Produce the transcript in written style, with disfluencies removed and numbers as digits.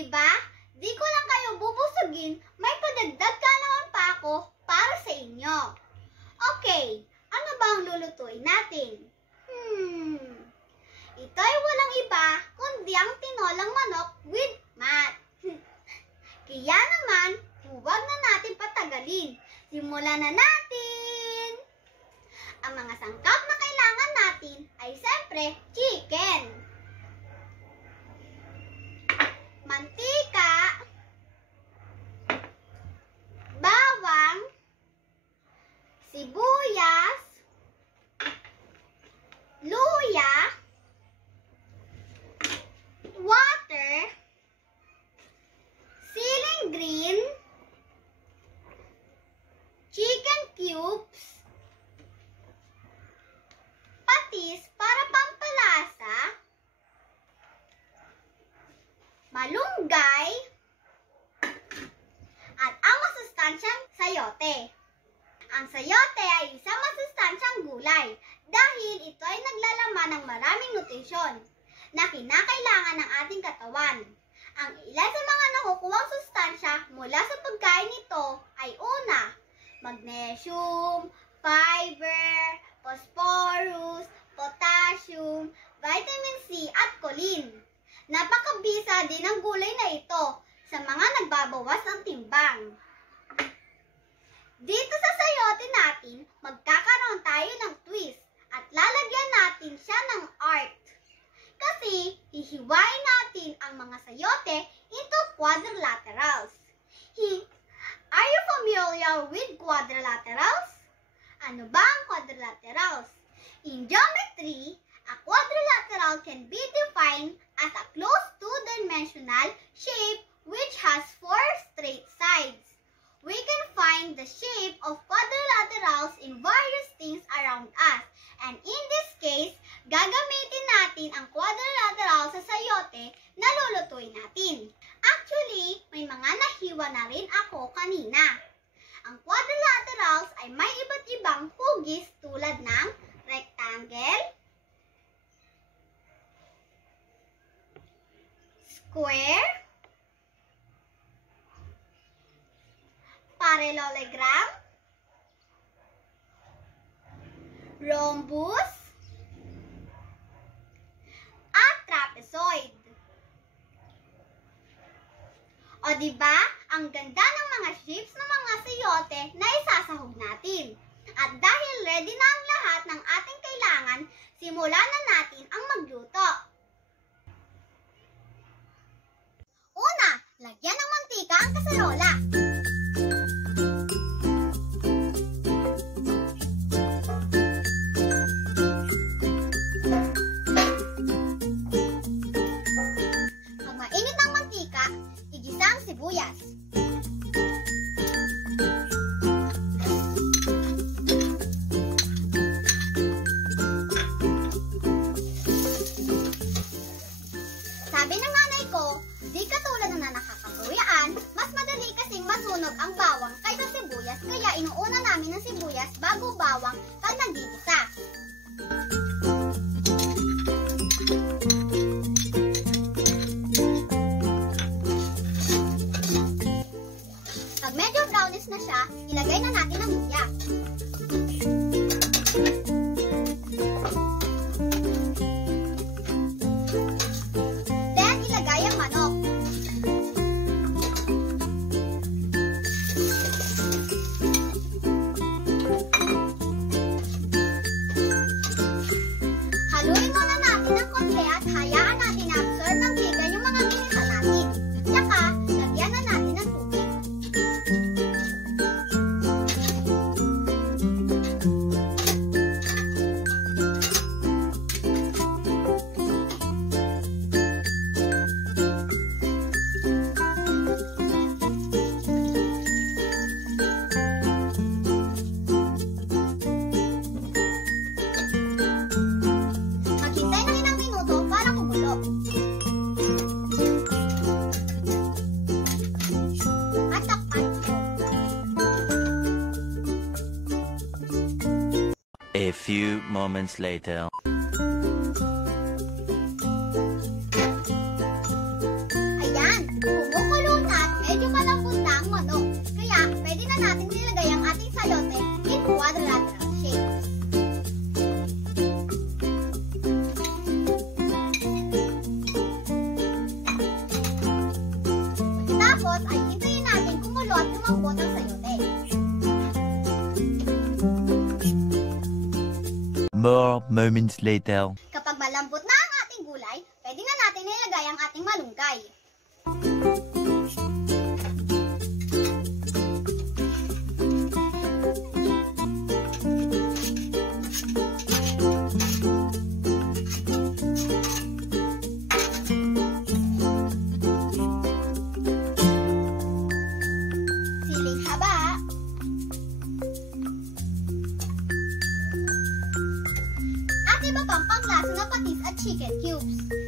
diba? Di ko lang kayo bubusugin, may padagdag ka naman pa ako para sa inyo. Okay, ano ba ang lulutuin natin? Ito'y walang iba kundi ang tinolang manok with mat. Kaya naman, huwag na natin patagalin. Simulan na natin! Ang mga sangkap na kailangan natin ay siyempre chicken, mantika, bawang, sibuyas, luya, water, siling green, chicken cubes, patis para pampalasa, malunggay, at ang masustansyang sayote. Ang sayote ay isang masustansyang gulay dahil ito ay naglalaman ng maraming nutrisyon na kinakailangan ng ating katawan. Ang ilan sa mga nakukuhang sustansya mula sa pagkain nito ay una, magnesium, fiber, phosphorus, potassium, vitamin C at choline. Napakabisa din ang gulay na ito sa mga nagbabawas ng timbang. Dito sa sayote natin, magkakaroon tayo ng twist at lalagyan natin siya ng art. Kasi hihiwain natin ang mga sayote into quadrilaterals. Are you familiar with quadrilaterals? Ano ba ang quadrilaterals? In geometry, a quadrilateral can be defined as a closed two-dimensional shape which has four straight sides. We can find the shape of quadrilaterals in various things around us. And in this case, gagamitin natin ang quadrilateral sa sayote na lulutuin natin. Actually, may mga nahiwa na rin ako kanina. Ang quadrilaterals ay may iba't ibang hugis tulad ng rectangle, square, parallelogram, rhombus, at trapezoid. O diba, ang ganda ng mga shapes ng mga sayote na isasahog natin. At dahil ready na ang lahat ng ating kailangan, simulan na natin ang magluto. Una, lagyan ng mantika ang kaserola. Pag mainit ang mantika, igisa ang sibuyas. Sabi ng nanay ko, di katulad na nakakapuyaan, mas madali kasing masunog ang bawang kaysa sibuyas, kaya inuuna namin ang sibuyas bago bawang pag nagigisa. Pag medyo brownish na siya, ilagay na natin ang luya. Then, ilagay ang manok. Haluin muna natin ang konti at hayaan natin na absorb ng chicken yung mga ginisa natin. Tsaka, lagyan na natin ng tubig. Maghintay ng ilang minuto para kumulo. At takpan ito. A few moments later. Ayan, moments later. Kapag malambot na ang ating gulay, pwede na natin ilagay ang ating malunggay. Siling haba. At iba pang panglasa na patis at chicken cubes.